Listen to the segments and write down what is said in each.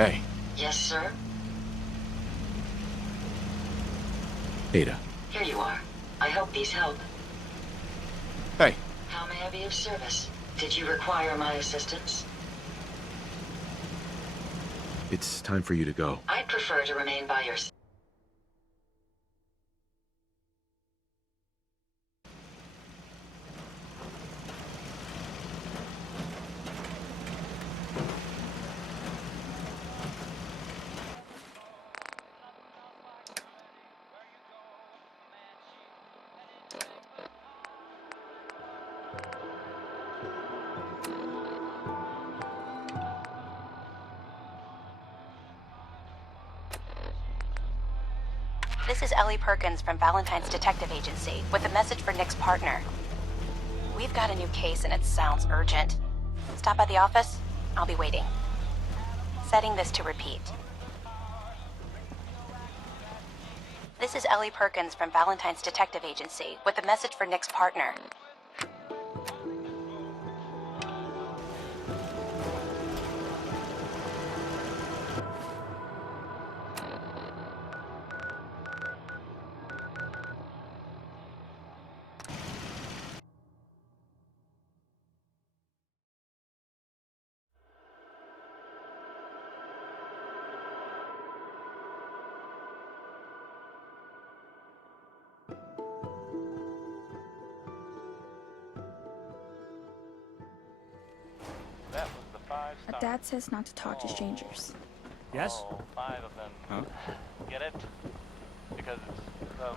Hey, Yes, sir? Ada. Here you are. I hope these help. Hey. How may I be of service? Did you require my assistance? It's time for you to go. I'd prefer to remain by your side. This is Ellie Perkins from Valentine's Detective Agency with a message for Nick's partner. We've got a new case and it sounds urgent. Stop by the office. I'll be waiting. Setting this to repeat. This is Ellie Perkins from Valentine's Detective Agency with a message for Nick's partner. That was the 5-star. Dad says not to talk to strangers. Yes? All 5 of them. Huh? Get it? Because it's so,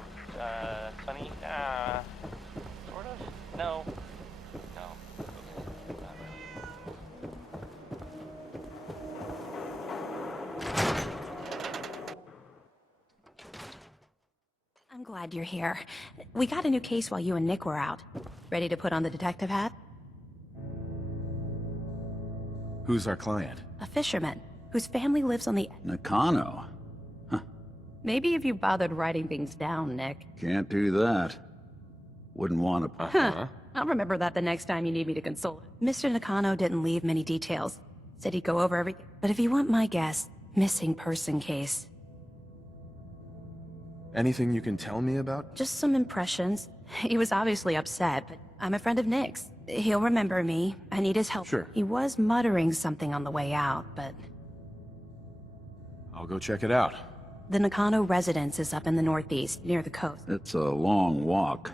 funny? Sort of? No. No. Okay. Not really. I'm glad you're here. We got a new case while you and Nick were out. Ready to put on the detective hat? Who's our client? A fisherman whose family lives on the... Nakano? Maybe if you bothered writing things down, Nick. Can't do that. Wouldn't want to... Huh. I'll remember that the next time you need me to consult. Mr. Nakano didn't leave many details. Said he'd go over everything. But if you want my guess, missing person case. Anything you can tell me about? Just some impressions. He was obviously upset, but I'm a friend of Nick's. He'll remember me. I need his help. Sure. He was muttering something on the way out, but... I'll go check it out. The Nakano residence is up in the northeast, near the coast. It's a long walk.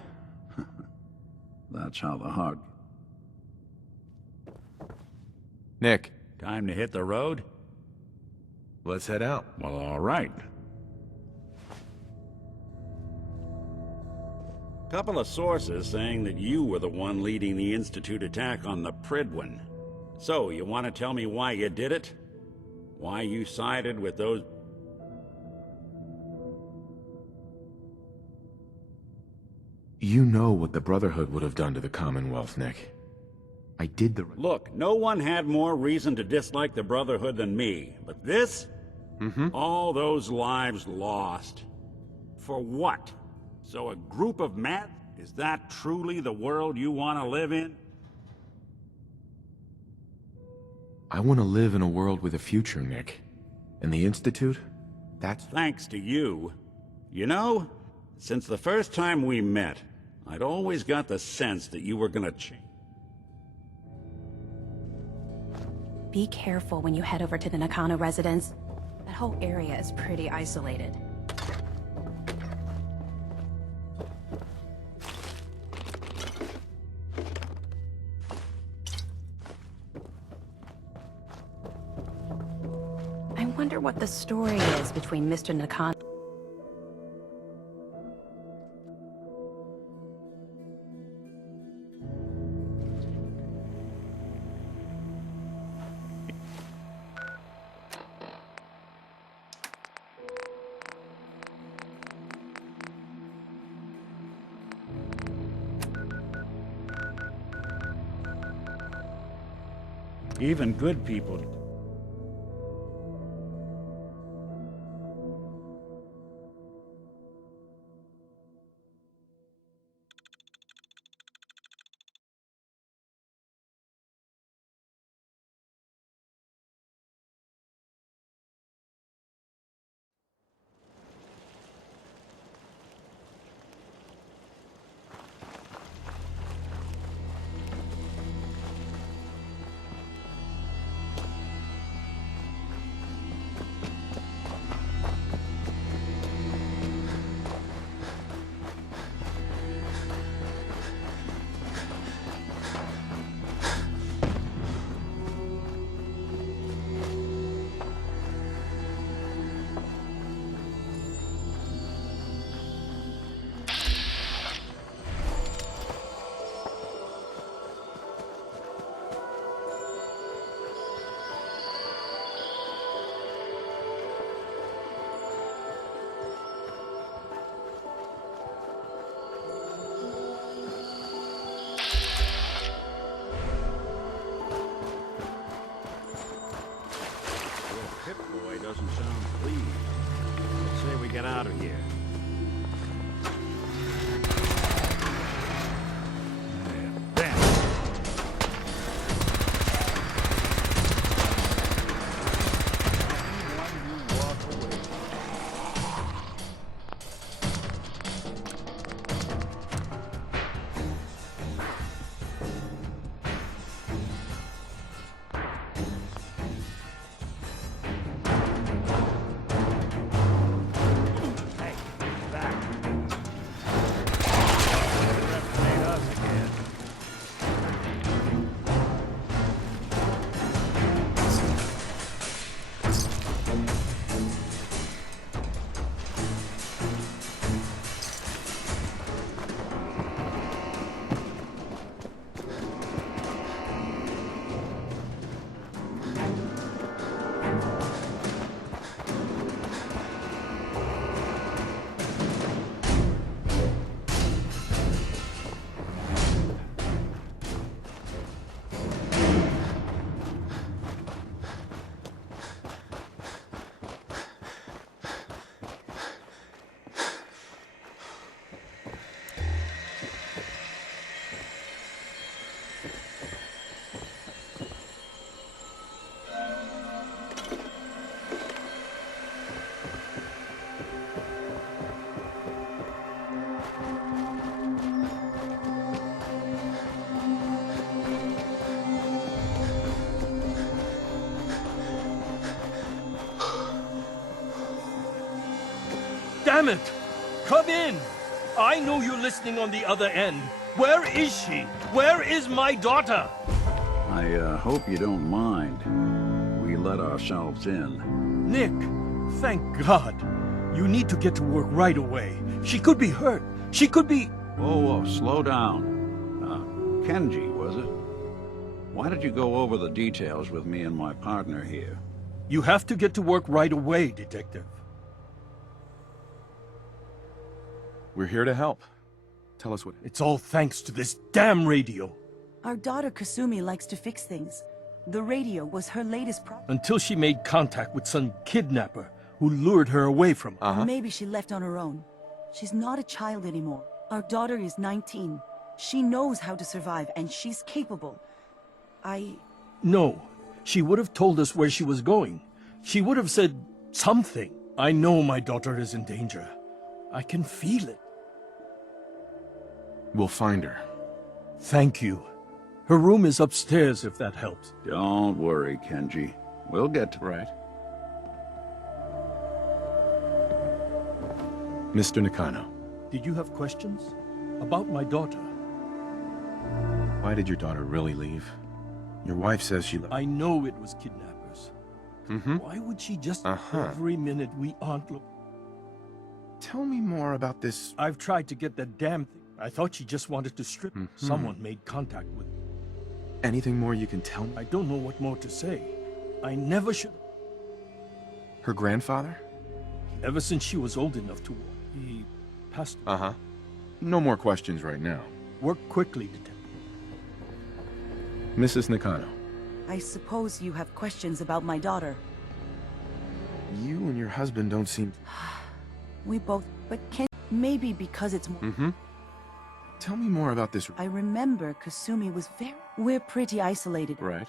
That's how the heart... Nick, Time to hit the road? let's head out. Well, all right. Couple of sources saying that you were the one leading the Institute attack on the Pridwin. So, you want to tell me why you did it? Why you sided with those... You know what the Brotherhood would have done to the Commonwealth, Nick. I did the... Look, no one had more reason to dislike the Brotherhood than me, but this? All those lives lost. For what? So a group of mad... Is that truly the world you want to live in? I want to live in a world with a future, Nick. And the Institute? That's... Thanks to you. You know, since the first time we met, I'd always got the sense that you were gonna change. Be careful when you head over to the Nakano residence. That whole area is pretty isolated. I wonder what the story is between Mr. Nakano... Even good people out of here. There. Hey, back. Underestimate us again. Damn it! Come in! I know you're listening on the other end. Where is she? Where is my daughter? I hope you don't mind. We let ourselves in. Nick, thank God. You need to get to work right away. She could be hurt. She could be... Whoa, slow down. Kenji, was it? Why did you go over the details with me and my partner here? You have to get to work right away, Detective. We're here to help. Tell us what... It's all thanks to this damn radio. Our daughter Kasumi likes to fix things. The radio was her latest project. Until she made contact with some kidnapper who lured her away from her. Maybe she left on her own. She's not a child anymore. Our daughter is 19. She knows how to survive, and she's capable. No. She would have told us where she was going. She would have said something. I know my daughter is in danger. I can feel it. We'll find her. Thank you. Her room is upstairs, if that helps. Don't worry, Kenji. We'll get to... Right. Mr. Nakano, Did you have questions? About my daughter? why did your daughter really leave? Your wife says she left. I know it was kidnappers. Mm-hmm. Why would she just... Uh-huh. Every minute we aren't look... Tell me more about this... I've tried to get that damn thing. I thought she just wanted to strip. Someone made contact with me. Anything more you can tell me? I don't know what more to say. I never should... Her grandfather? Ever since she was old enough to walk, he passed away. Uh-huh. No more questions right now. Work quickly, Detective. Mrs. Nakano, I suppose you have questions about my daughter. you and your husband don't seem... We both... But maybe because it's more... Mm-hmm. Tell me more about this... I remember Kasumi was very... We're pretty isolated. Right.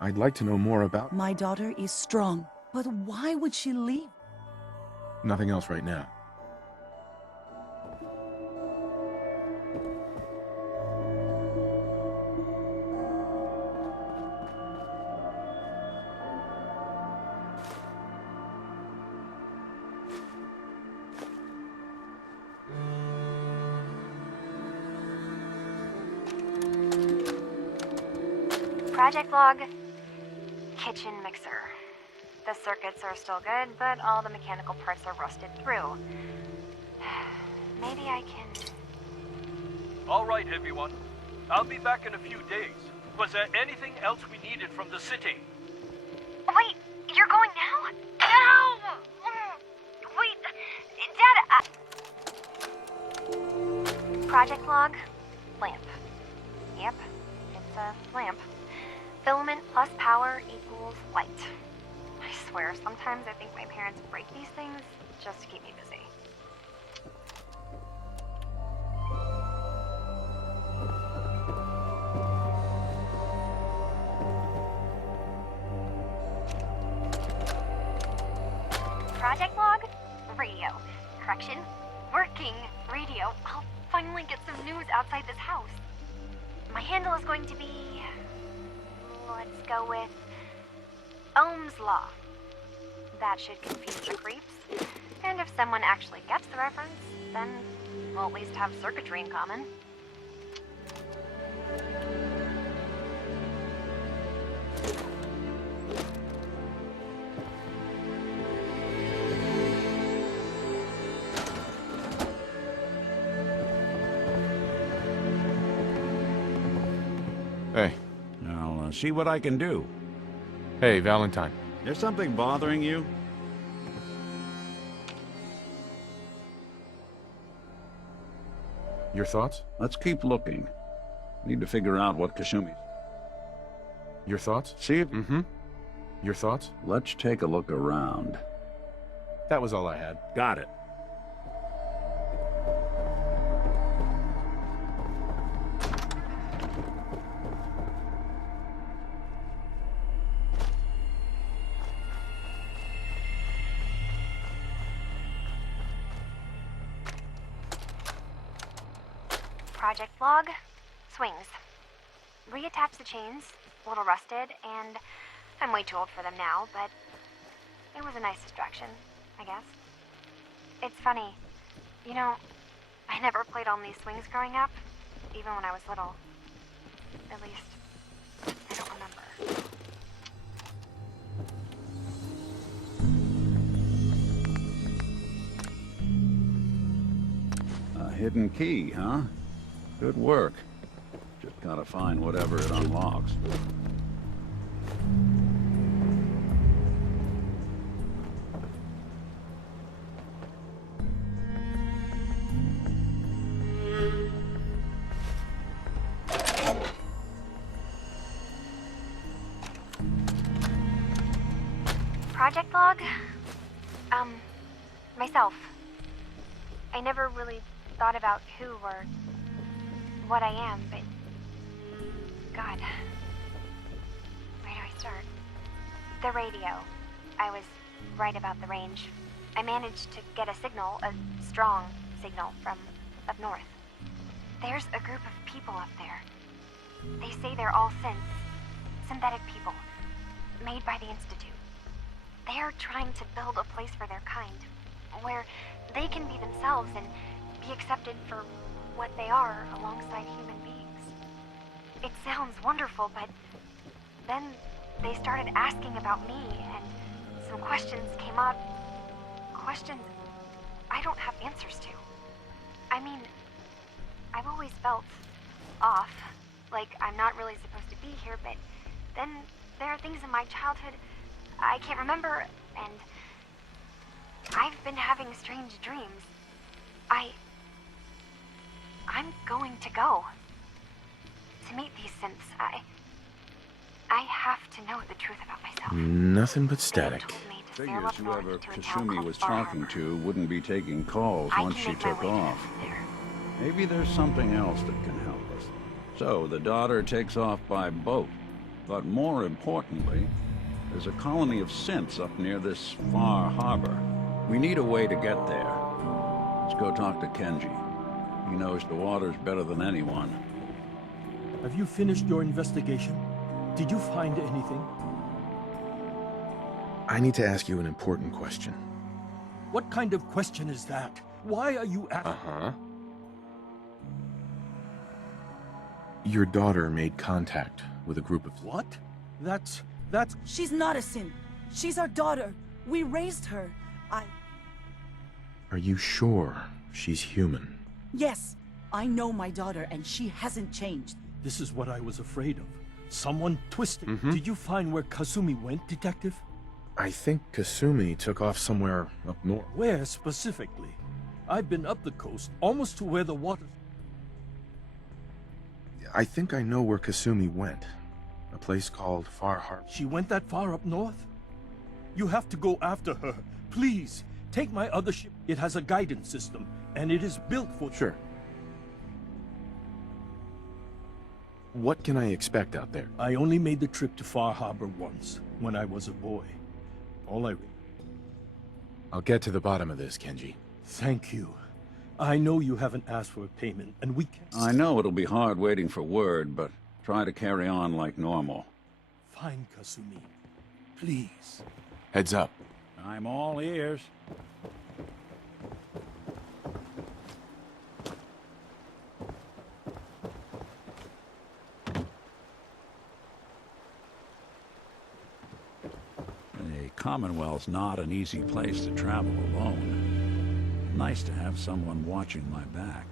I'd like to know more about... My daughter is strong. But why would she leave? Nothing else right now. Project log. Kitchen mixer. The circuits are still good, but all the mechanical parts are rusted through. Maybe I can... All right, everyone. I'll be back in a few days. Was there anything else we needed from the city? Wait, you're going now? No! Wait, Dad, Project log. Lamp. Yep, it's a lamp. Filament plus power equals light. I swear, sometimes I think my parents break these things just to keep me busy. correction, working radio, I'll finally get some news outside this house. My handle is going to be... let's go with... Ohm's Law. That should confuse the creeps. And if someone actually gets the reference, then we'll at least have circuitry in common. Hey. I'll see what I can do. Hey, Valentine. There's something bothering you? Your thoughts? Let's keep looking. Need to figure out what Kasumi... Your thoughts? See if... Mm-hmm. Your thoughts? Let's take a look around. That was all I had. Got it. Project log, swings. Reattach the chains, a little rusted, and I'm way too old for them now, but it was a nice distraction, I guess. It's funny, you know, I never played on these swings growing up, even when I was little. At least, I don't remember. A hidden key, huh? Good work. Just gotta find whatever it unlocks. Project log? Myself. I never really thought about who or what I am, but... God. Where do I start? The radio. I was right about the range. I managed to get a signal, a strong signal, from up north. There's a group of people up there. They say they're all synthetic people, made by the Institute. They're trying to build a place for their kind, where they can be themselves and be accepted for what they are alongside human beings. It sounds wonderful, but then they started asking about me, and some questions came up. Questions I don't have answers to. I mean, I've always felt off, like I'm not really supposed to be here, but then there are things in my childhood I can't remember, and I've been having strange dreams. I'm going to go. To meet these synths, I have to know the truth about myself. Nothing but static. They told me to sail Figures up north whoever to a town Kasumi called was Far talking Harbor. to wouldn't be taking calls I once can she make my took way to off. them there. Maybe there's something else that can help us. So, the daughter takes off by boat. But more importantly, there's a colony of synths up near this Far Harbor. We need a way to get there. Let's go talk to Kenji. He knows the waters better than anyone. Have you finished your investigation? Did you find anything? I need to ask you an important question. What kind of question is that? Why are you asking? Uh-huh. Your daughter made contact with a group of... What? That's... She's not a sin. She's our daughter. We raised her. Are you sure she's human? Yes, I know my daughter, and she hasn't changed. This is what I was afraid of. Someone twisted. Mhm. Did you find where Kasumi went, Detective? I think Kasumi took off somewhere up north. Where specifically? I've been up the coast, almost to where the water... I think I know where Kasumi went. A place called Far Harbor. She went that far up north? You have to go after her. Please, take my other ship. It has a guidance system, and it is built for... Sure. What can I expect out there? I only made the trip to Far Harbor once, when I was a boy. All I... I'll get to the bottom of this, Kenji. Thank you. I know you haven't asked for a payment, and we can... I know it'll be hard waiting for word, but try to carry on like normal. Fine, Kasumi. Please. Heads up. I'm all ears. The Commonwealth's not an easy place to travel alone. Nice to have someone watching my back.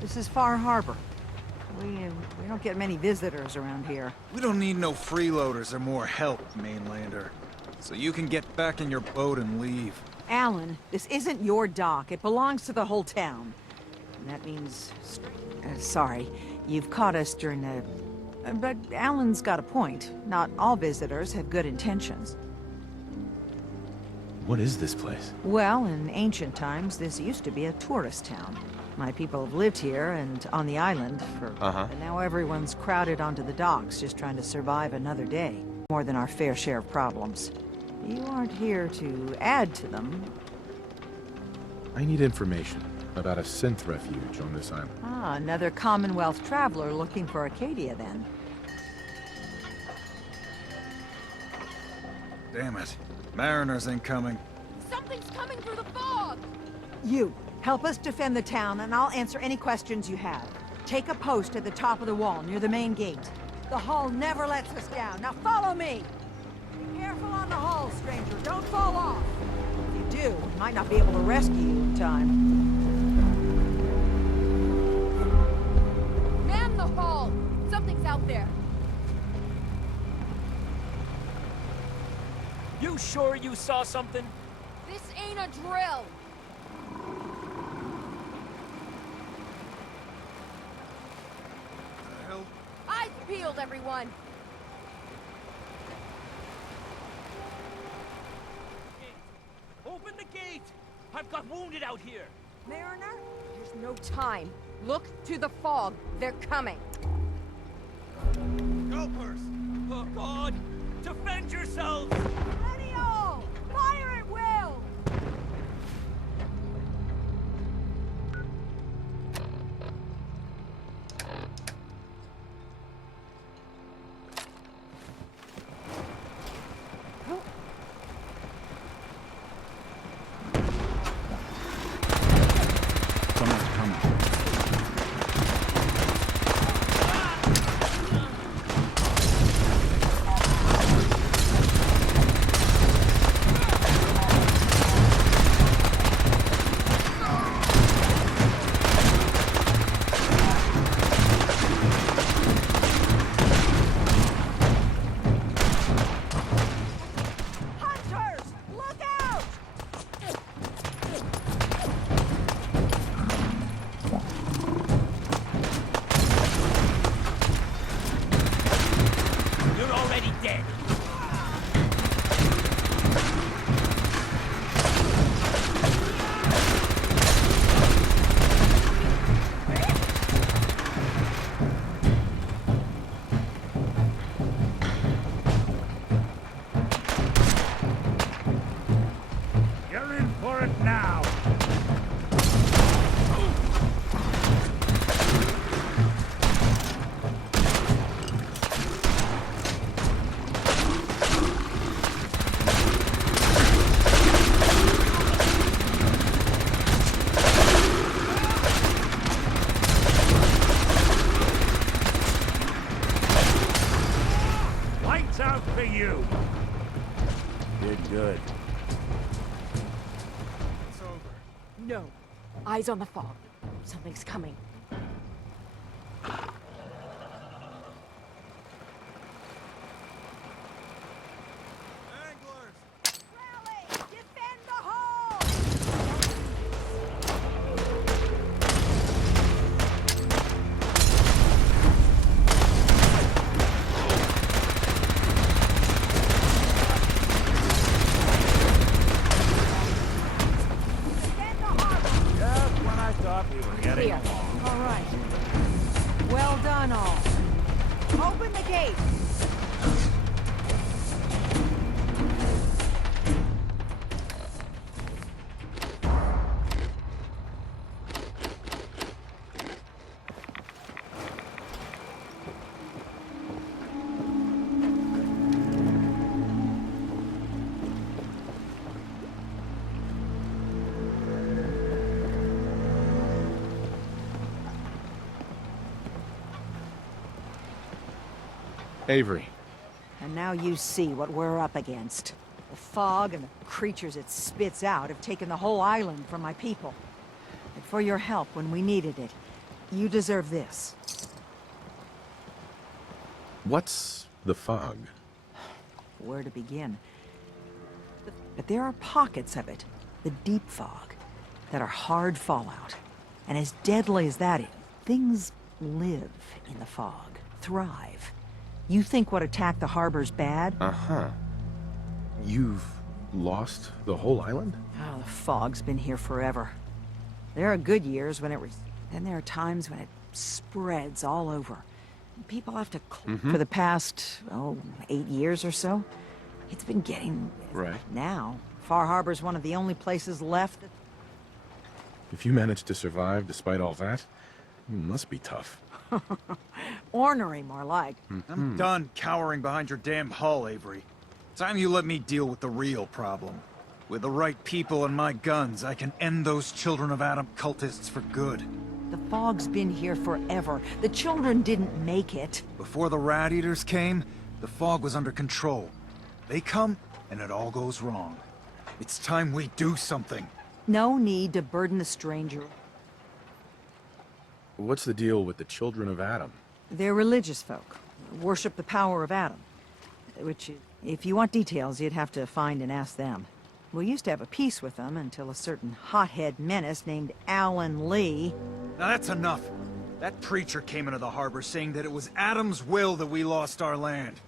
This is Far Harbor. We don't get many visitors around here. We don't need no freeloaders or more help, mainlander. So you can get back in your boat and leave. Alan, this isn't your dock. It belongs to the whole town. And that means... sorry, you've caught us during the... but Alan's got a point. Not all visitors have good intentions. What is this place? Well, in ancient times, this used to be a tourist town. My people have lived here and on the island for... But now everyone's crowded onto the docks, just trying to survive another day. More than our fair share of problems. You aren't here to add to them. I need information about a synth refuge on this island. Ah, another Commonwealth traveler looking for Acadia, then. Damn it. Mariners incoming. Something's coming through the fog! You, help us defend the town, and I'll answer any questions you have. Take a post at the top of the wall, near the main gate. The hull never lets us down. Now follow me! Be careful on the hull, stranger. Don't fall off. If you do, we might not be able to rescue you in time. Man the hull! Something's out there. You sure you saw something? This ain't a drill! The hell? Eyes peeled, everyone! Open the gate! I've got wounded out here! Mariner, there's no time. Look to the fog. They're coming. Gulpers! Oh, God! Defend yourselves! Ready all! Fire at will! already dead. You're in for it now. Lights out for you. Did good. It's over. No. Eyes on the fog. Something's coming. Rally! Defend the hole! Defend the harbor! Just when I thought we were getting Clear. along. All right. Well done, all. Open the gate. Avery. And now you see what we're up against. The fog and the creatures it spits out have taken the whole island from my people. And for your help when we needed it, you deserve this. What's the fog? Where to begin? But there are pockets of it, the deep fog, that are hard fallout. And as deadly as that is, things live in the fog, thrive. You think what attacked the harbor's bad? Uh-huh. You've lost the whole island? Oh, the fog's been here forever. There are good years when it was... Then there are times when it spreads all over. People have to... For the past, 8 years or so, it's been getting... Right. Now, Far Harbor's one of the only places left that... If you managed to survive despite all that, it must be tough. Ornery, more like. I'm done cowering behind your damn hull, Avery. Time you let me deal with the real problem. With the right people and my guns, I can end those Children of Adam cultists for good. The fog's been here forever. The children didn't make it. Before the Rat Eaters came, the fog was under control. They come, and it all goes wrong. It's time we do something. No need to burden the stranger. What's the deal with the Children of Adam? They're religious folk. Worship the power of Adam. Which, if you want details, you'd have to find and ask them. We used to have a peace with them until a certain hothead menace named Alan Lee... Now that's enough. That preacher came into the harbor saying that it was Adam's will that we lost our land.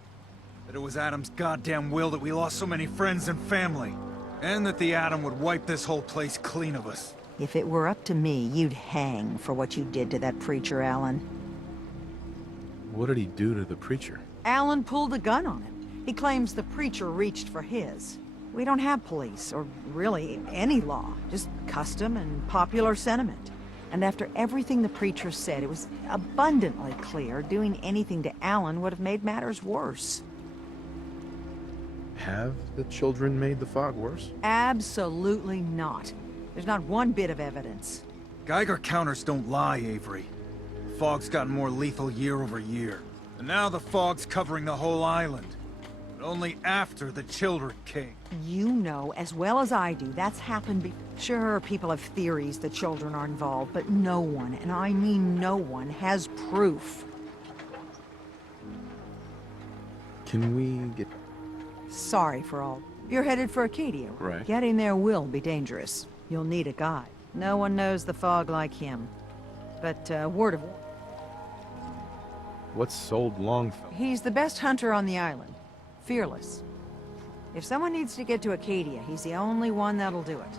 That it was Adam's goddamn will that we lost so many friends and family. And that the Atom would wipe this whole place clean of us. If it were up to me, you'd hang for what you did to that preacher, Alan. What did he do to the preacher? Alan pulled a gun on him. He claims the preacher reached for his. We don't have police, or really any law, just custom and popular sentiment. And after everything the preacher said, it was abundantly clear doing anything to Alan would have made matters worse. Have the children made the fog worse? Absolutely not. There's not one bit of evidence. Geiger counters don't lie, Avery. The fog's gotten more lethal year over year. And now the fog's covering the whole island. But only after the children came. You know as well as I do that's happened Sure, people have theories the children are involved, but no one, and I mean no one, has proof. Can we get... Sorry for all. You're headed for Acadia. Right. Getting there will be dangerous. You'll need a guide. No one knows the fog like him. But, word of... What's old Longfellow? He's the best hunter on the island. Fearless. If someone needs to get to Acadia, he's the only one that'll do it.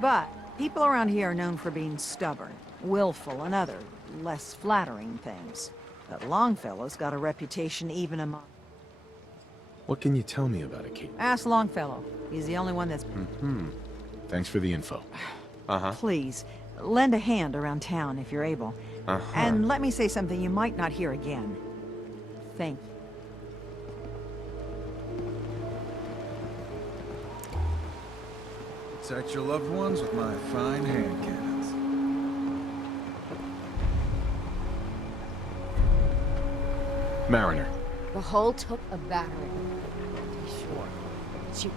But people around here are known for being stubborn, willful, and other, less flattering things. But Longfellow's got a reputation even among... What can you tell me about Acadia? Ask Longfellow. He's the only one that's... Thanks for the info. Please, lend a hand around town if you're able. And let me say something you might not hear again. Thank you. Protect your loved ones with my fine hand cannons. Mariner. The hull took a battering. Be sure. She...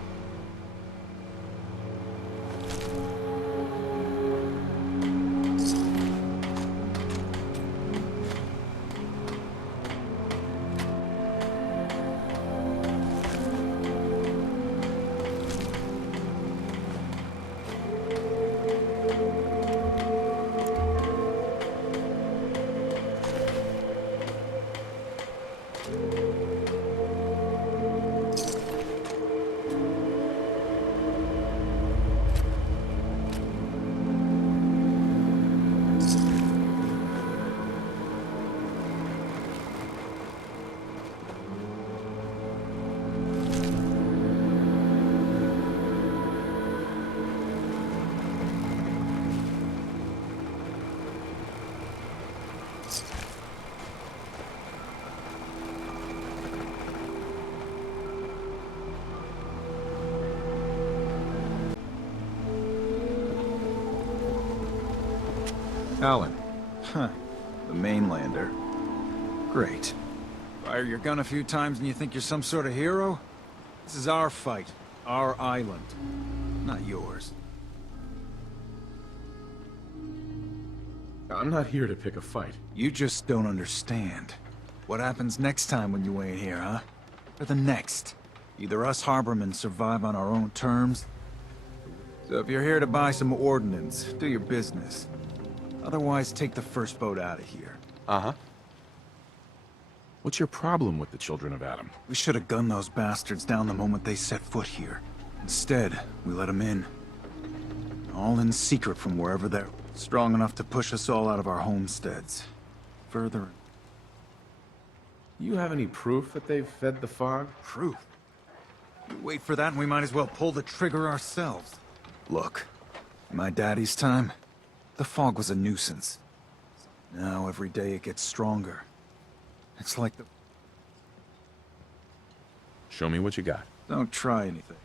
Alan. Huh. The mainlander. Great. Fire your gun a few times and you think you're some sort of hero? This is our fight. Our island. Not yours. I'm not here to pick a fight. You just don't understand. What happens next time when you ain't here, huh? Or the next? Either us harbormen survive on our own terms. So if you're here to buy some ordnance, do your business. Otherwise, take the first boat out of here. What's your problem with the Children of Adam? We should have gunned those bastards down the moment they set foot here. Instead, we let them in. All in secret from wherever they're strong enough to push us all out of our homesteads. Further... You have any proof that they've fed the fog? Proof? You wait for that and we might as well pull the trigger ourselves. Look, in my daddy's time, the fog was a nuisance. Now every day it gets stronger. It's like the... Show me what you got. Don't try anything.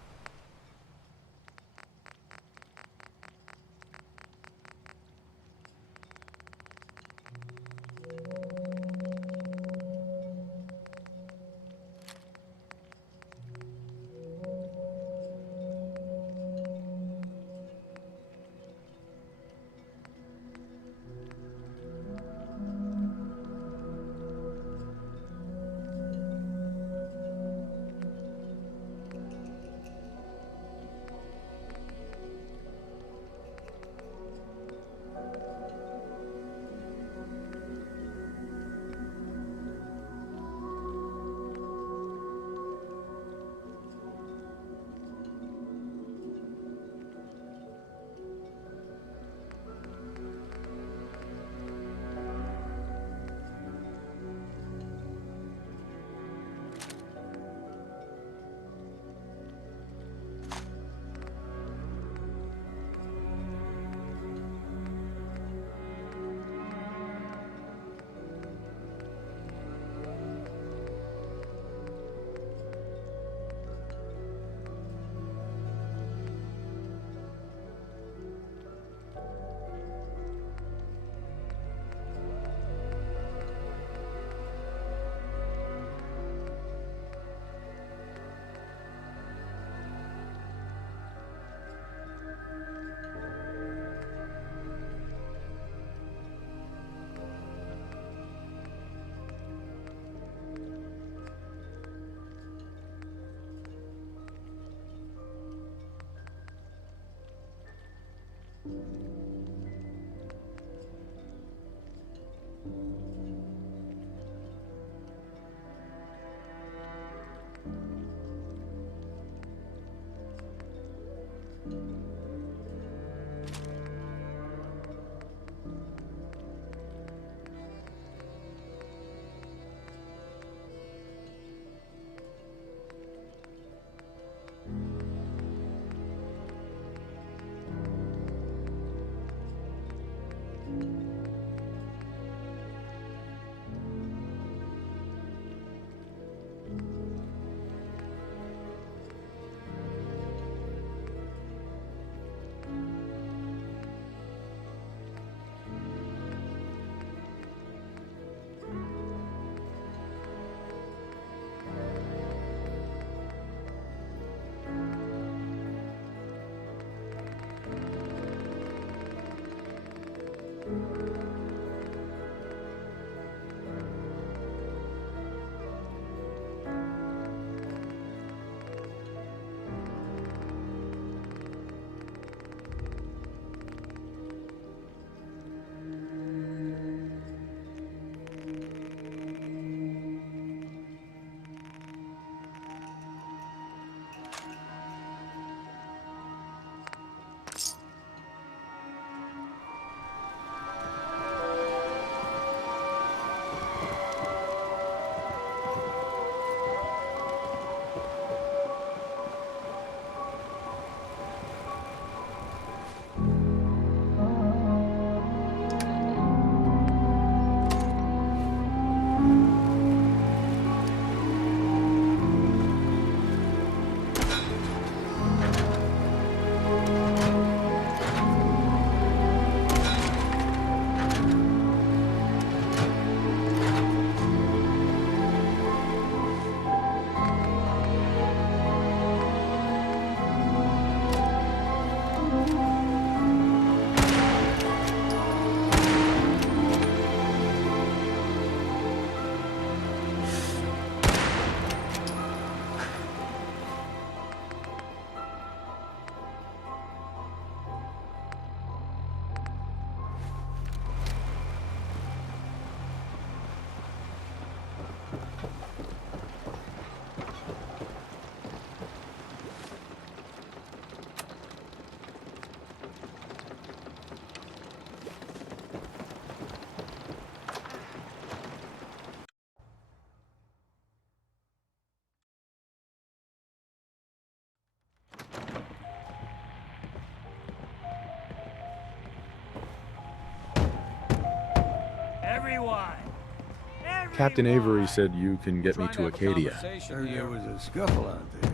Captain Avery said you can get me to Acadia. Heard there was a scuffle out there.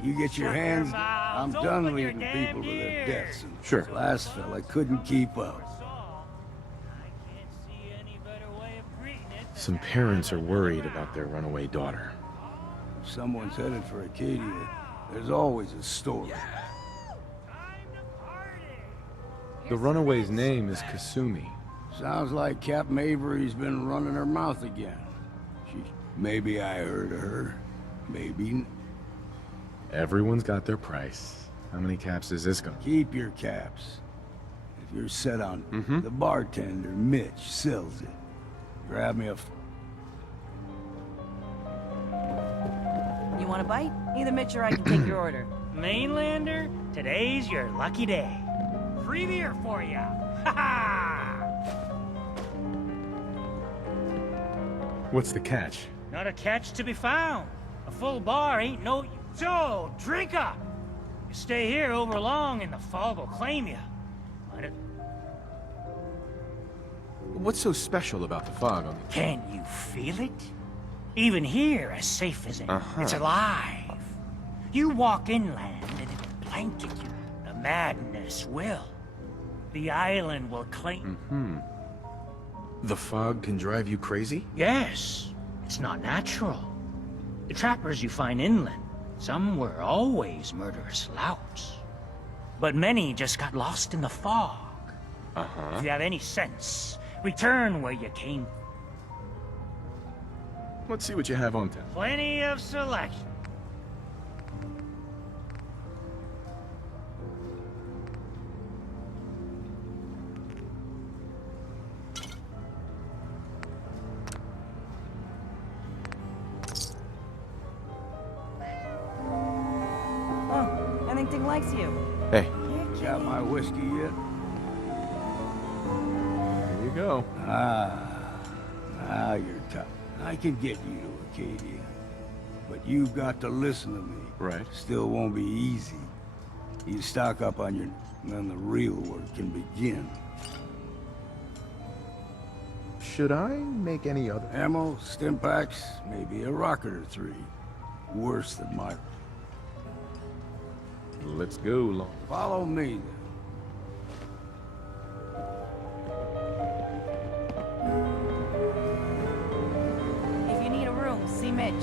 You get your hands... I'm done leading people to their deaths. And Sure. this last fella couldn't keep up. Some parents are worried about their runaway daughter. If someone's headed for Acadia, there's always a story. The runaway's name is Kasumi. Sounds like Captain Avery's been running her mouth again. Maybe I heard of her. Maybe... Everyone's got their price. How many caps is this going? Keep your caps. If you're set on the bartender, Mitch, sells it. Grab me a... You want a bite? Either Mitch or I can take your order. Mainlander, today's your lucky day. Free beer for ya. Ha ha! What's the catch? Not a catch to be found. A full bar ain't no... So, drink up! You stay here over long and the fog will claim you. What's so special about the fog on the... Can you feel it? Even here, as safe as it, it's alive. You walk inland and it'll blanket you. The madness will. The island will claim... The fog can drive you crazy? Yes. It's not natural. The trappers you find inland, some were always murderous louts. But many just got lost in the fog. If you have any sense, return where you came. Let's see what you have on tap. Plenty of selection. Oh, Ellington likes you. Hey. Got my whiskey yet? Here you go. Now you're tough. I can get you to Acadia, but you've got to listen to me. Right. Still won't be easy. You stock up on your... and then the real work can begin. Should I make any other... Ammo, stim packs, maybe a rocket or three. Worse than my... Let's go, Long. Follow me, then. If you need a room, see Mitch.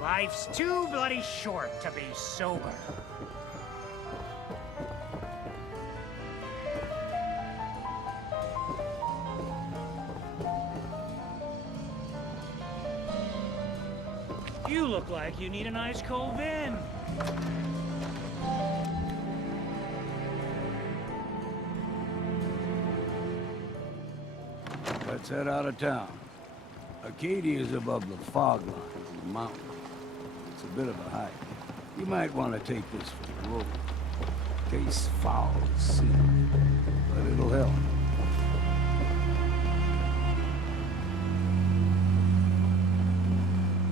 Life's too bloody short to be sober. You look like you need an ice cold vin. Let's head out of town. Acadia is above the fog lines in the mountains. It's a bit of a hike. You might want to take this for the road. Tastes foul as sin, but it'll help.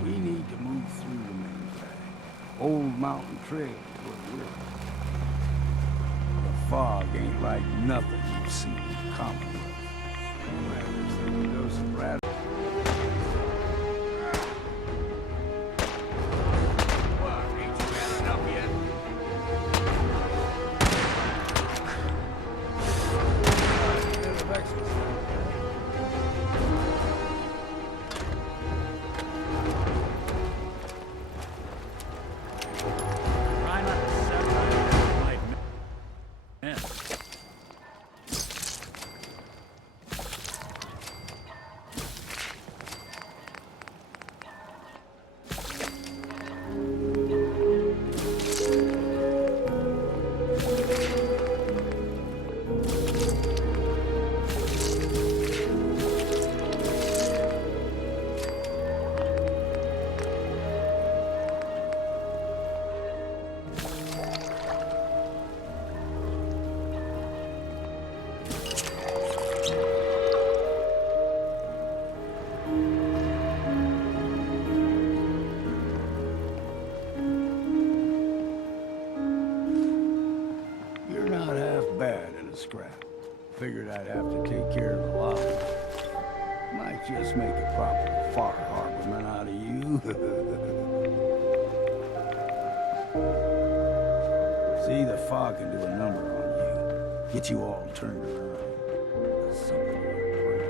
We need to move through the main drag. Old Mountain Trail is where we're at. The fog ain't like nothing you've seen in Commonwealth. There's the windows of Radeon. Scrap. Figured I'd have to take care of the lava. Might just make a proper far harborman out of you. See, the fog can do a number on you. Get you all turned around. There's something in your brain.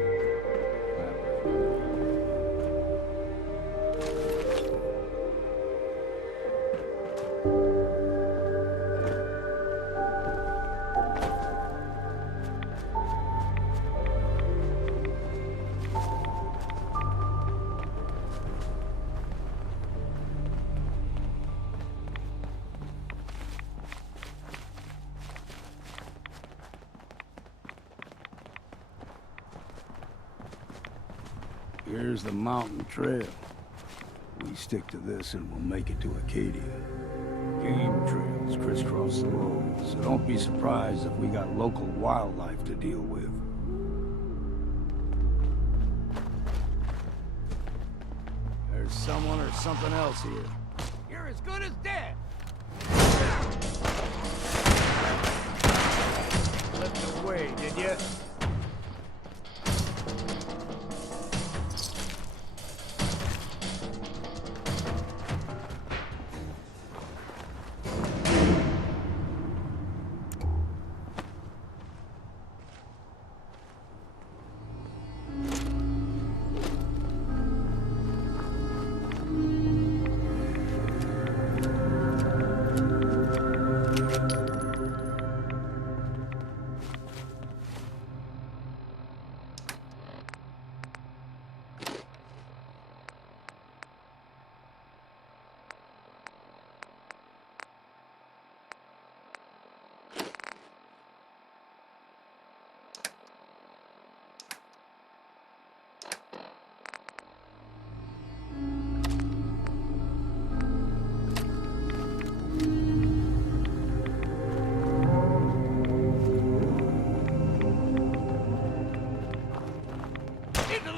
Here's the mountain trail. We stick to this and we'll make it to Acadia. Game trails crisscross the road, so don't be surprised if we got local wildlife to deal with. There's someone or something else here. You're as good as dead! Slipped away, did you?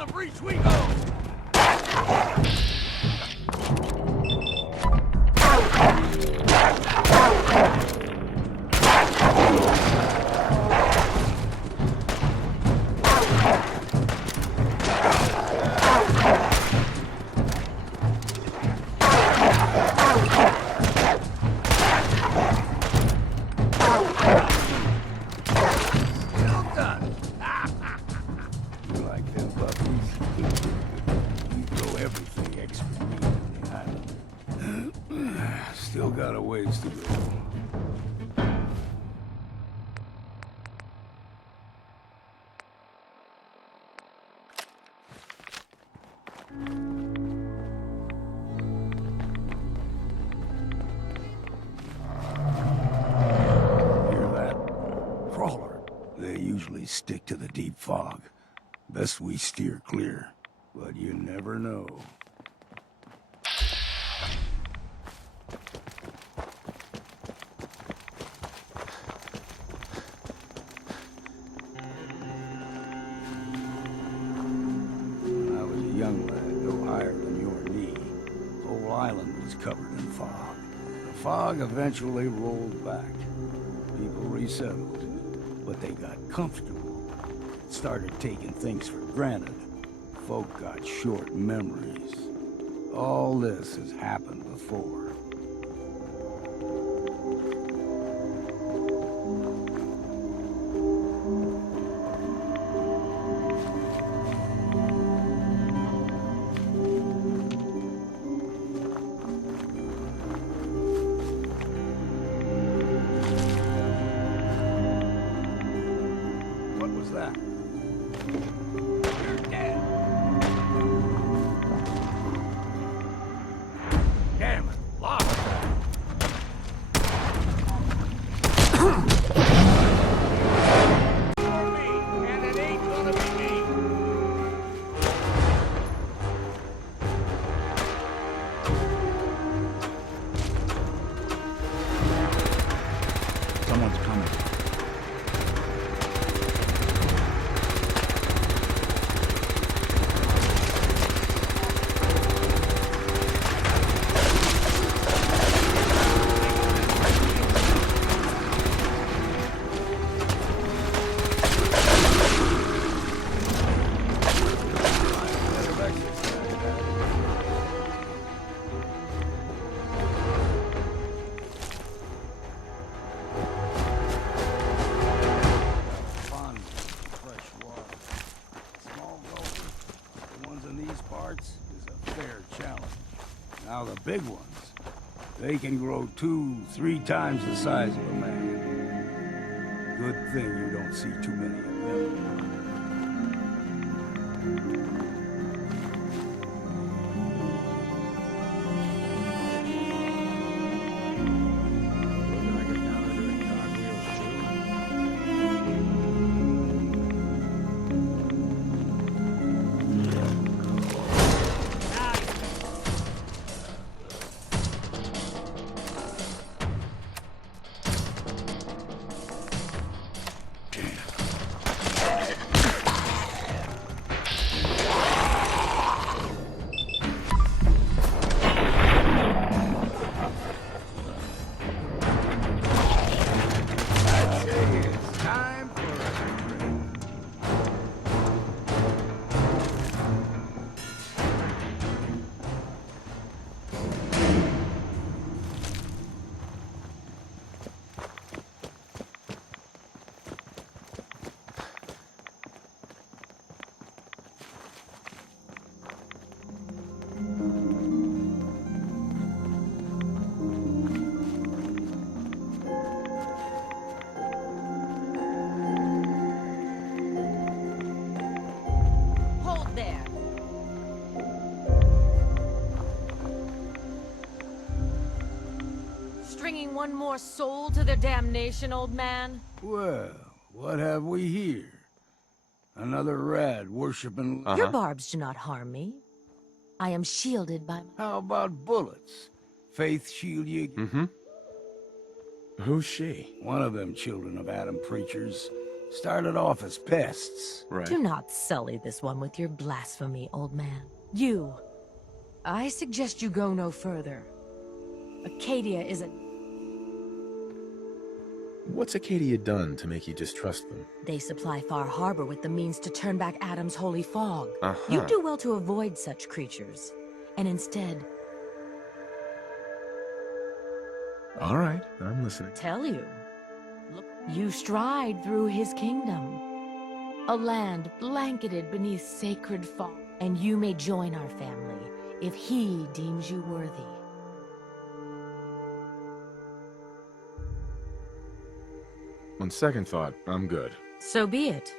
the breach we go! Still got a ways to go. Hear that? Crawler. They usually stick to the deep fog. Best we steer clear. But you never know. Covered in fog. The fog eventually rolled back. People resettled, but they got comfortable. Started taking things for granted. Folk got short memories. All this has happened before. Now the big ones, they can grow 2-3 times the size of a man. Good thing you don't see too many of them. Stringing one more soul to their damnation, old man? Well, what have we here? Another rad worshipping... Your barbs do not harm me. I am shielded by... How about bullets? Faith shield you? Mm-hmm. Who's she? One of them children of Adam preachers. Started off as pests. Right. Do not sully this one with your blasphemy, old man. You. I suggest you go no further. Acadia is a... What's Acadia done to make you distrust them? They supply Far Harbor with the means to turn back Adam's holy fog. Uh-huh. You do well to avoid such creatures, and instead... All right, I'm listening. Tell you. Look, you stride through his kingdom. A land blanketed beneath sacred fog, and you may join our family if he deems you worthy. On second thought, I'm good. So be it.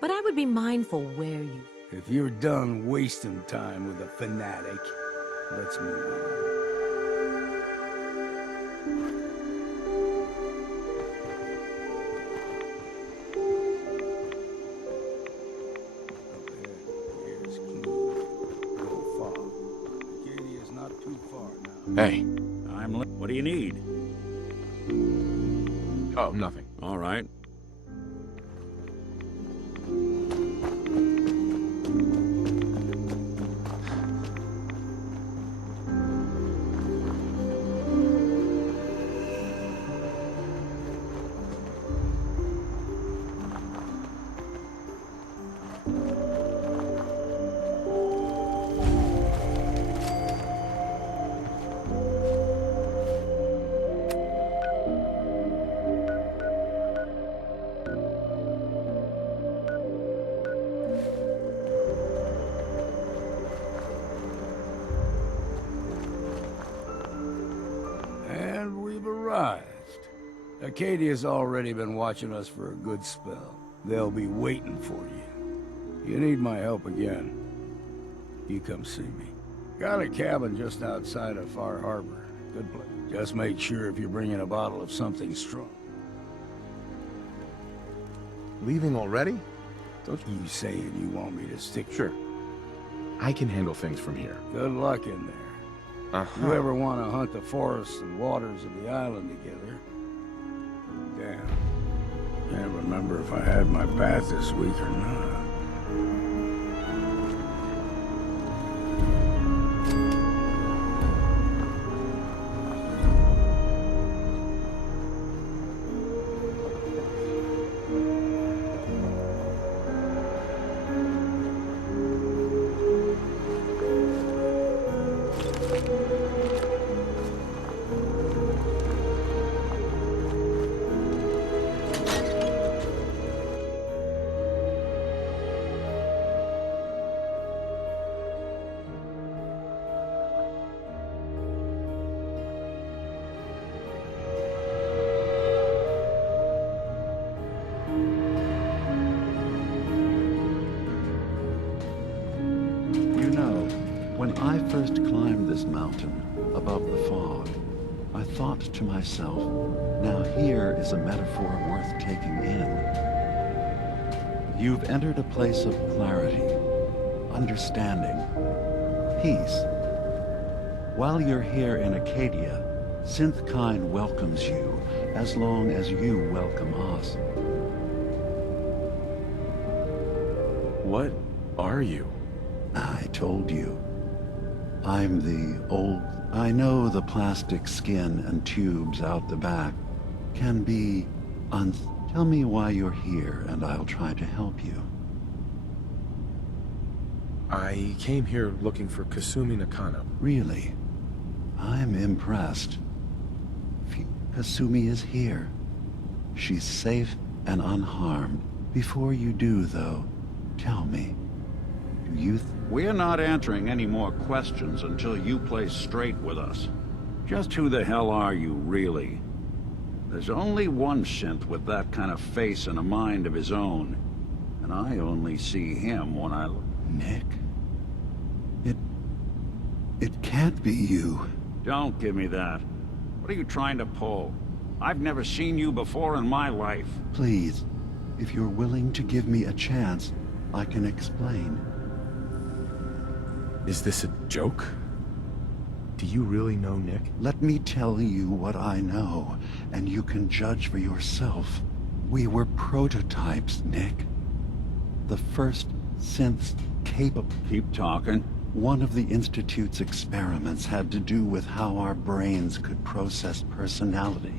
But I would be mindful where you... If you're done wasting time with a fanatic, let's move on. Hey. What do you need? Oh, nothing. All right. Acadia's already been watching us for a good spell. They'll be waiting for you. You need my help again, you come see me. Got a cabin just outside of Far Harbor. Good place. Just make sure if you're bringing a bottle of something strong. Leaving already? Don't you saying you want me to stick? Sure. I can handle things from here. Good luck in there. Uh-huh. You ever want to hunt the forests and waters of the island together? Damn. Can't remember if I had my bath this week or not. When I first climbed this mountain above the fog, I thought to myself, now here is a metaphor worth taking in. You've entered a place of clarity, understanding, peace. While you're here in Acadia, Synthkind welcomes you as long as you welcome us. What are you? I told you. I'm the old... I know the plastic skin and tubes out the back can be Tell me why you're here, and I'll try to help you. I came here looking for Kasumi Nakano. Really? I'm impressed. Kasumi is here. She's safe and unharmed. Before you do, though, tell me, do you... We're not answering any more questions until you play straight with us. Just who the hell are you, really? There's only one synth with that kind of face and a mind of his own. And I only see him when I look... Nick? It can't be you. Don't give me that. What are you trying to pull? I've never seen you before in my life. Please, if you're willing to give me a chance, I can explain. Is this a joke? Do you really know Nick? Let me tell you what I know, and you can judge for yourself. We were prototypes, Nick. The first synths capable. Keep talking. One of the Institute's experiments had to do with how our brains could process personality.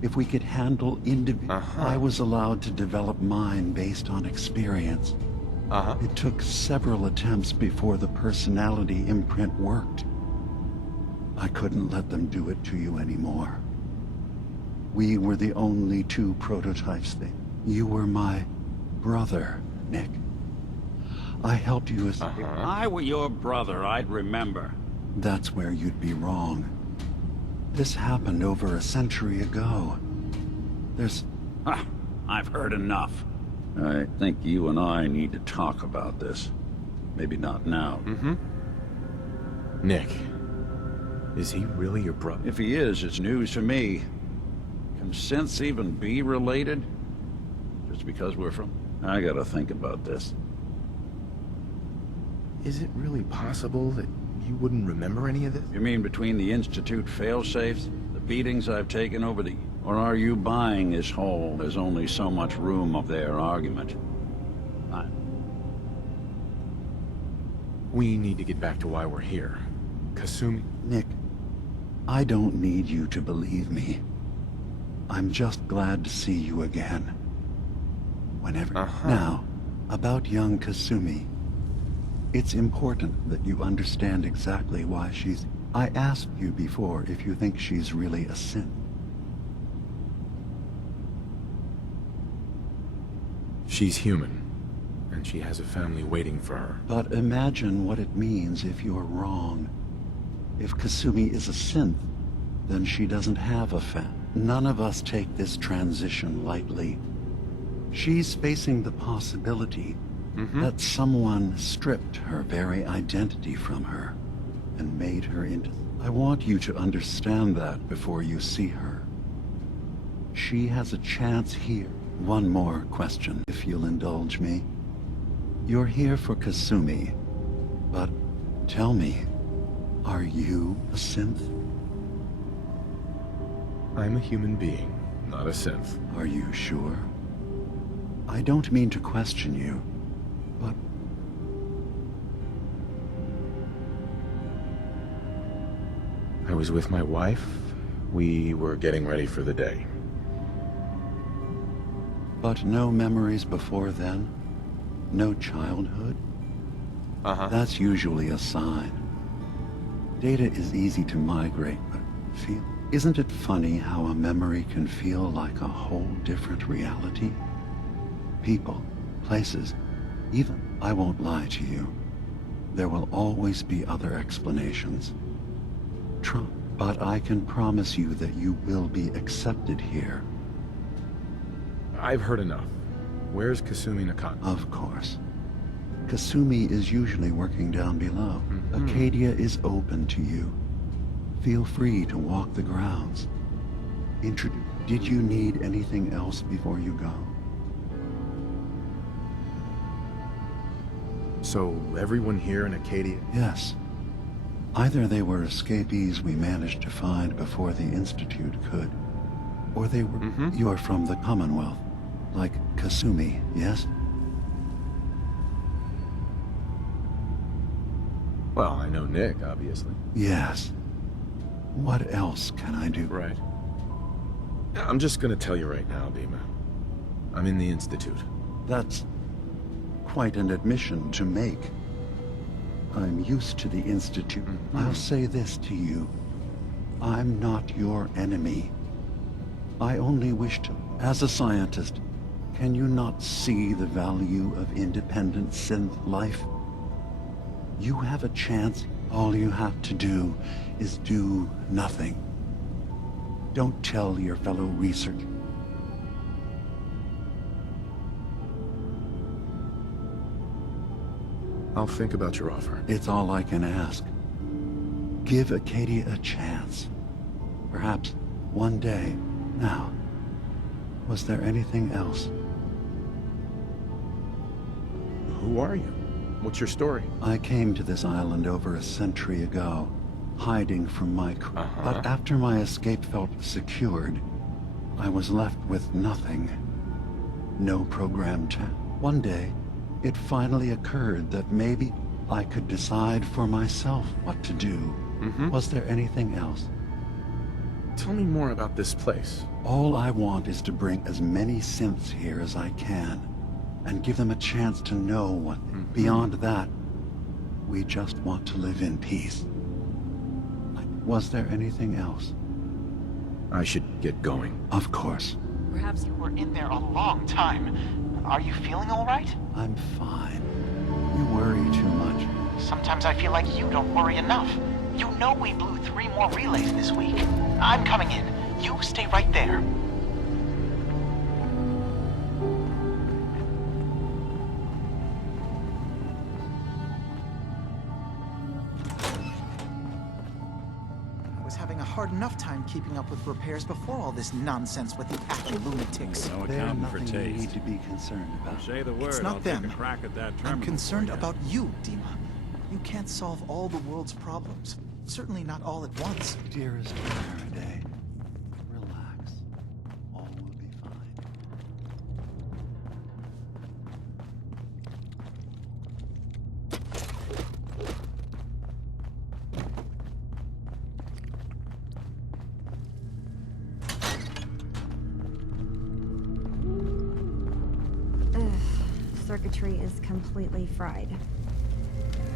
If we could handle I was allowed to develop mine based on experience. It took several attempts before the personality imprint worked. I couldn't let them do it to you anymore. We were the only two prototypes then. You were my brother, Nick. I helped you as... If I were your brother, I'd remember. That's where you'd be wrong. This happened over a century ago. There's... I've heard enough. I think you and I need to talk about this. Maybe not now. Nick, is he really your brother? If he is, it's news to me. Can synths even be related? Just because we're from... I gotta think about this. Is it really possible that you wouldn't remember any of this? You mean between the Institute failsafes, the beatings I've taken over the... Or are you buying this whole, there's only so much room of their argument? We need to get back to why we're here. Kasumi... Nick, I don't need you to believe me. I'm just glad to see you again. Whenever... Now, about young Kasumi. It's important that you understand exactly why she's... I asked you before if you think she's really a synth. She's human, and she has a family waiting for her. But imagine what it means if you're wrong. If Kasumi is a synth, then she doesn't have a family. None of us take this transition lightly. She's facing the possibility that someone stripped her very identity from her and made her into... I want you to understand that before you see her. She has a chance here. One more question, if you'll indulge me. You're here for Kasumi, but tell me, are you a synth? I'm a human being, not a synth. Are you sure? I don't mean to question you, but... I was with my wife. We were getting ready for the day. But no memories before then? No childhood? That's usually a sign. Data is easy to migrate, but feel... Isn't it funny how a memory can feel like a whole different reality? People, places, even... I won't lie to you. There will always be other explanations. But I can promise you that you will be accepted here. I've heard enough. Where's Kasumi Nakata? Of course. Kasumi is usually working down below. Acadia is open to you. Feel free to walk the grounds. Did you need anything else before you go? So, everyone here in Acadia? Yes. Either they were escapees we managed to find before the Institute could, or they were... You're from the Commonwealth. Like Kasumi, yes? Well, I know Nick, obviously. Yes. What else can I do? Right. I'm just gonna tell you right now, Dima. I'm in the Institute. That's quite an admission to make. I'm used to the Institute. I'll say this to you. I'm not your enemy. I only wish to... As a scientist, can you not see the value of independent synth life? You have a chance. All you have to do is do nothing. Don't tell your fellow researchers. I'll think about your offer. It's all I can ask. Give Acadia a chance. Perhaps one day. Now, was there anything else? Who are you? What's your story? I came to this island over a century ago, hiding from my crew. But after my escape felt secured, I was left with nothing. No program chat. One day, it finally occurred that maybe I could decide for myself what to do. Was there anything else? Tell me more about this place. All I want is to bring as many synths here as I can, and give them a chance to know what. Beyond that, we just want to live in peace. Was there anything else? I should get going. Of course. Perhaps you were in there a long time. Are you feeling all right? I'm fine. You worry too much. Sometimes I feel like you don't worry enough. You know we blew 3 more relays this week. I'm coming in. You stay right there. I was having a hard enough time keeping up with repairs before all this nonsense with the Acme lunatics. No There's accounting for nothing you taste. need to be concerned about. Say the word, It's not I'll them. take a crack at that I'm terminal concerned for you. about you, Dima. You can't solve all the world's problems. Certainly not all at once. Dearest Faraday, relax. All will be fine. Circuitry is completely fried.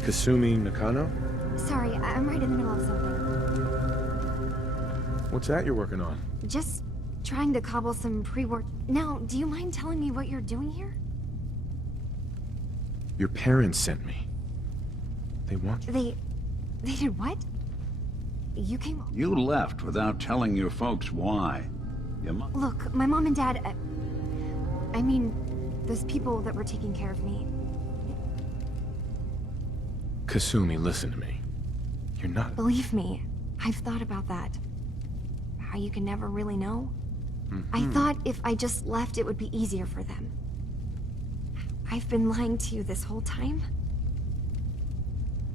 Kasumi Nakano? Sorry, I'm right in the middle of something. What's that you're working on? Just trying to cobble some pre-work. Now, do you mind telling me what you're doing here? Your parents sent me. They want you. They did what? You came... You left without telling your folks why. Look, my mom and dad... I mean, those people that were taking care of me. Kasumi, listen to me. You're not... Believe me, I've thought about that. How you can never really know. I thought if I just left, it would be easier for them. I've been lying to you this whole time.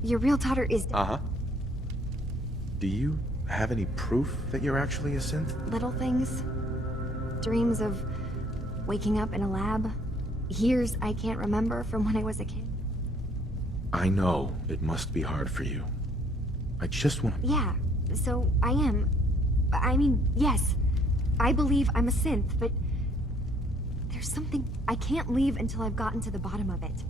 Your real daughter is... Uh-huh. Do you have any proof that you're actually a synth? Little things. Dreams of waking up in a lab. Years I can't remember from when I was a kid. I know it must be hard for you. I just want... Yeah, so I am. I mean, yes. I believe I'm a synth, but... there's something I can't leave until I've gotten to the bottom of it.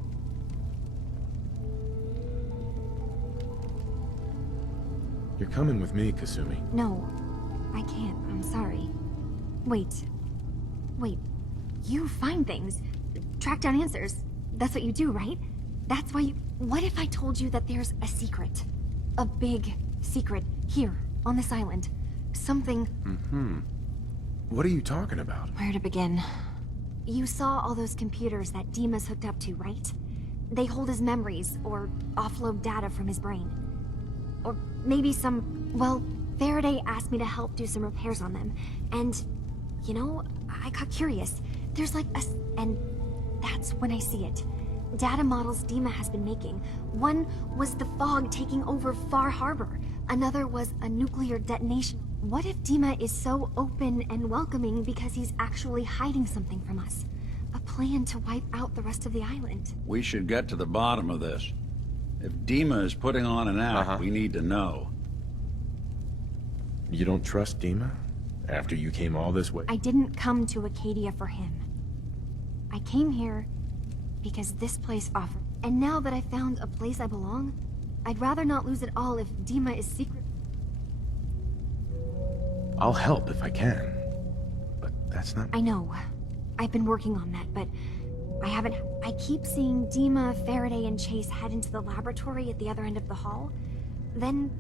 You're coming with me, Kasumi. No, I can't. I'm sorry. Wait. You find things. Track down answers. That's what you do, right? That's why you... What if I told you that there's a secret? A big secret here, on this island. Something... What are you talking about? Where to begin? You saw all those computers that Dima's hooked up to, right? They hold his memories, or offload data from his brain. Or maybe some... Well, Faraday asked me to help do some repairs on them. And, you know, I got curious. There's like a... And that's when I see it. Data models Dima has been making. One was the fog taking over Far Harbor. Another was a nuclear detonation. What if Dima is so open and welcoming because he's actually hiding something from us? A plan to wipe out the rest of the island. We should get to the bottom of this. If Dima is putting on an act, we need to know. You don't trust Dima? After you came all this way? I didn't come to Acadia for him. I came here because this place offered. And now that I found a place I belong, I'd rather not lose it all if Dima is secret. I'll help if I can. But that's not... I know. I've been working on that, but I haven't... I keep seeing Dima, Faraday, and Chase head into the laboratory at the other end of the hall. Then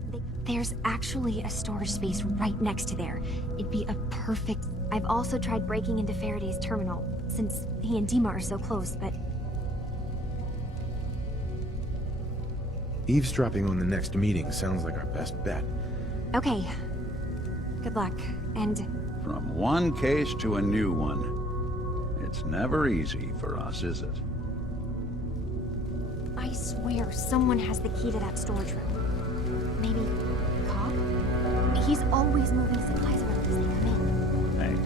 there's actually a storage space right next to there. It'd be a perfect... I've also tried breaking into Faraday's terminal, since he and Dima are so close, but... Eavesdropping on the next meeting sounds like our best bet. Okay. Good luck, and... From one case to a new one. It's never easy for us, is it? I swear someone has the key to that storage room. Maybe... Cobb? He's always moving supplies around as they come in. Hey,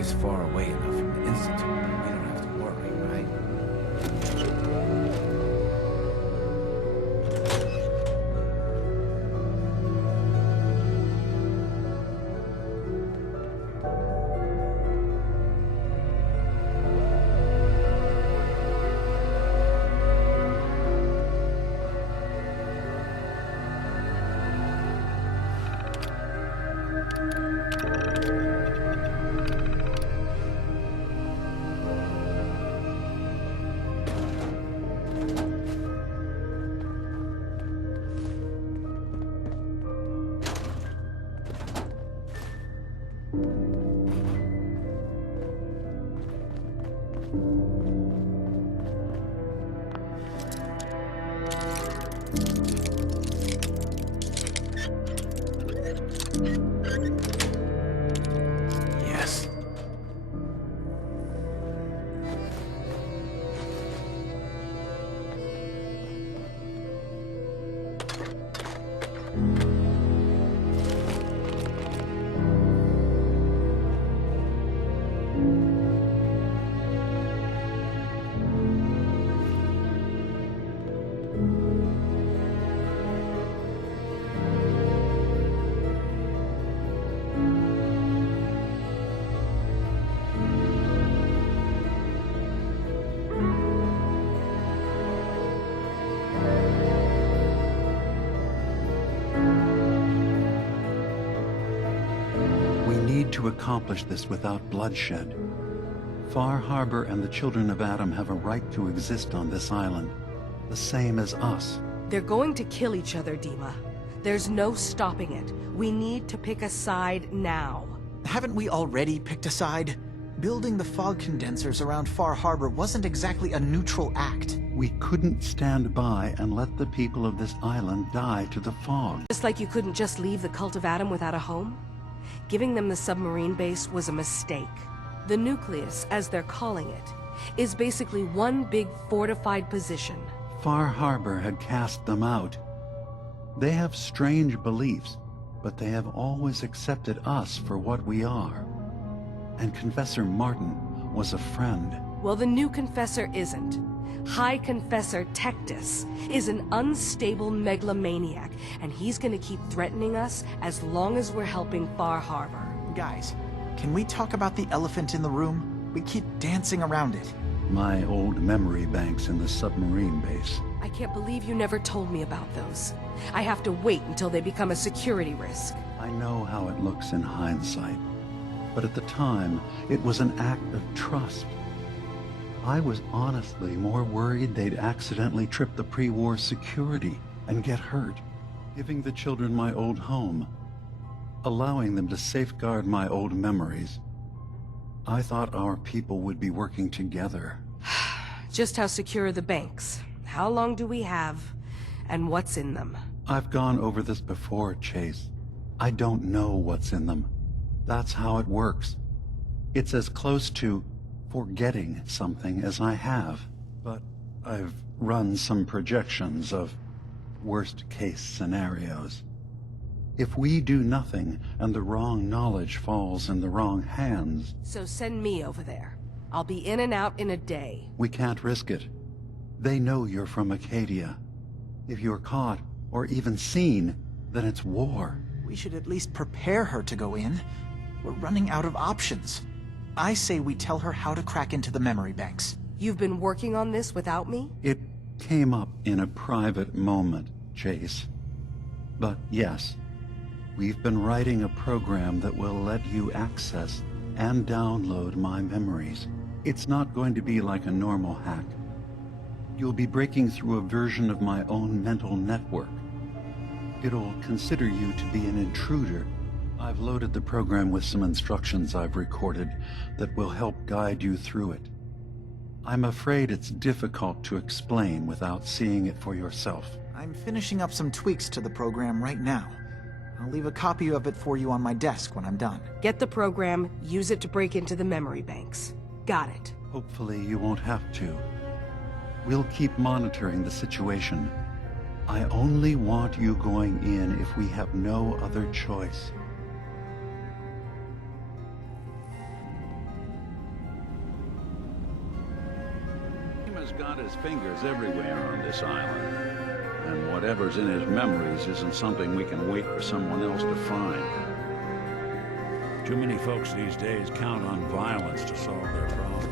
is far away enough from the Institute that we don't have to worry, right? Yes. To accomplish this without bloodshed. Far Harbor and the children of Adam have a right to exist on this island, the same as us. They're going to kill each other, Dima. There's no stopping it. We need to pick a side now. Haven't we already picked a side? Building the fog condensers around Far Harbor wasn't exactly a neutral act. We couldn't stand by and let the people of this island die to the fog. Just like you couldn't just leave the Cult of Adam without a home? Giving them the submarine base was a mistake. The nucleus, as they're calling it, is basically one big fortified position. Far Harbor had cast them out. They have strange beliefs, but they have always accepted us for what we are. And Confessor Martin was a friend. Well, the new Confessor isn't. High Confessor Tectus is an unstable megalomaniac, and he's gonna keep threatening us as long as we're helping Far Harbor. Guys, can we talk about the elephant in the room? We keep dancing around it. My old memory banks in the submarine base. I can't believe you never told me about those. I have to wait until they become a security risk. I know how it looks in hindsight, but at the time, it was an act of trust. I was honestly more worried they'd accidentally trip the pre-war security and get hurt. Giving the children my old home, allowing them to safeguard my old memories. I thought our people would be working together. Just how secure are the banks? How long do we have? And what's in them? I've gone over this before, Chase. I don't know what's in them. That's how it works. It's as close to forgetting something as I have, but I've run some projections of worst-case scenarios. If we do nothing and the wrong knowledge falls in the wrong hands... So send me over there. I'll be in and out in a day. We can't risk it. They know you're from Acadia. If you're caught, or even seen, then it's war. We should at least prepare her to go in. We're running out of options. I say we tell her how to crack into the memory banks. You've been working on this without me? It came up in a private moment, Chase. But yes, we've been writing a program that will let you access and download my memories. It's not going to be like a normal hack. You'll be breaking through a version of my own mental network. It'll consider you to be an intruder. I've loaded the program with some instructions I've recorded that will help guide you through it. I'm afraid it's difficult to explain without seeing it for yourself. I'm finishing up some tweaks to the program right now. I'll leave a copy of it for you on my desk when I'm done. Get the program, use it to break into the memory banks. Got it. Hopefully you won't have to. We'll keep monitoring the situation. I only want you going in if we have no other choice. his fingers everywhere on this island. And whatever's in his memories isn't something we can wait for someone else to find. Too many folks these days count on violence to solve their problems.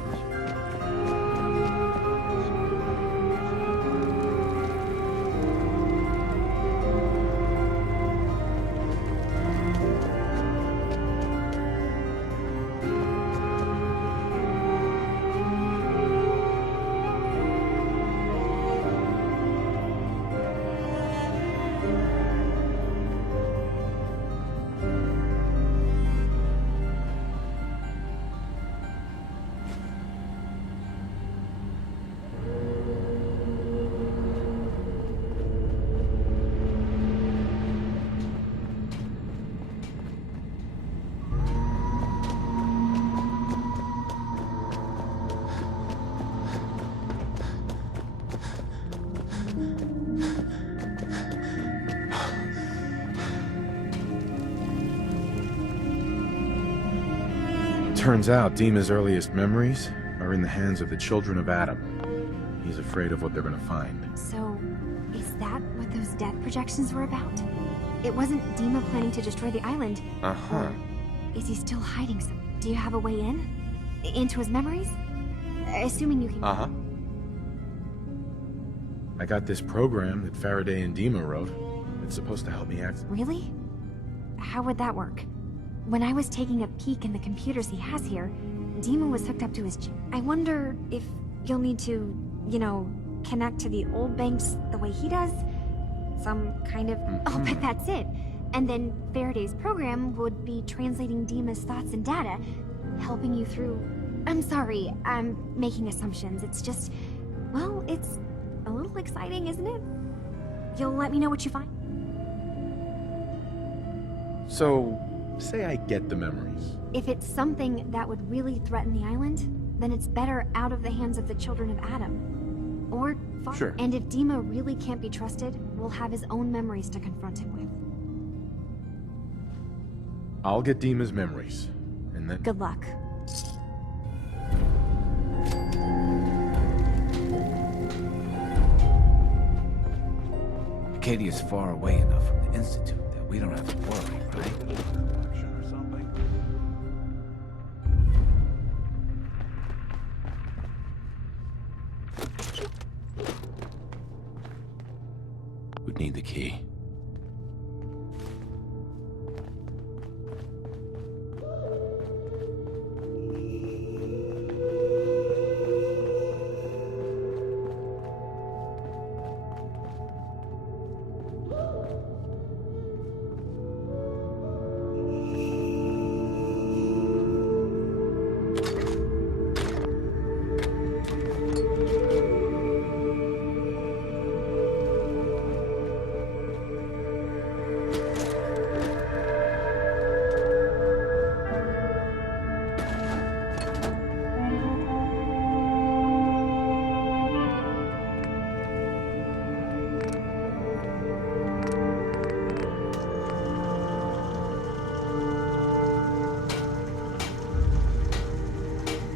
Turns out Dima's earliest memories are in the hands of the children of Adam. He's afraid of what they're gonna find. So, is that what those death projections were about? It wasn't Dima planning to destroy the island. Uh-huh. Is he still hiding some? Do you have a way in? Into his memories? Assuming you can... Uh-huh. I got this program that Faraday and Dima wrote. It's supposed to help me act... Really? How would that work? When I was taking a peek in the computers he has here, Dima was hooked up to his... I wonder if you'll need to, you know, connect to the old banks the way he does? Some kind of... Oh, but that's it. And then Faraday's program would be translating Dima's thoughts and data, helping you through... I'm sorry, I'm making assumptions. It's just... Well, it's a little exciting, isn't it? You'll let me know what you find? So, say I get the memories. If it's something that would really threaten the island, then it's better out of the hands of the children of Adam. Or far. Sure. And if Dima really can't be trusted, we'll have his own memories to confront him with. I'll get Dima's memories, and then... Good luck. Acadia's far away enough from the Institute that we don't have to worry, right? Would need the key.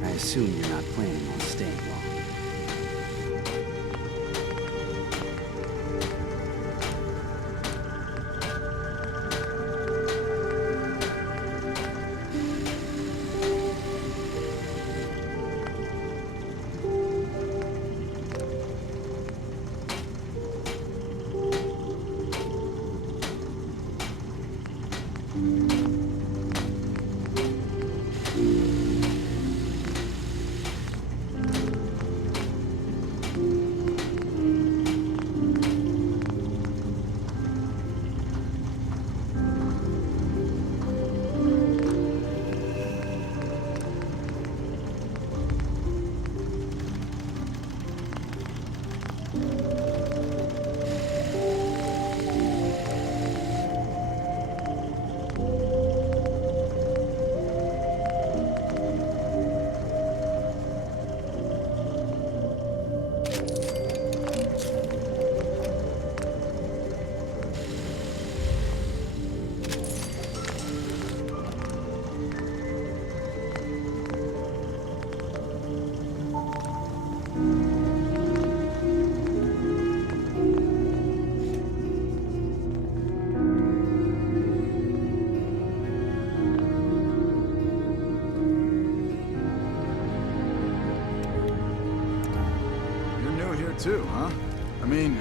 I assume you're not planning on staying long. too, huh? I mean...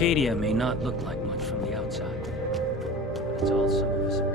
Acadia may not look like much from the outside. It's all some of us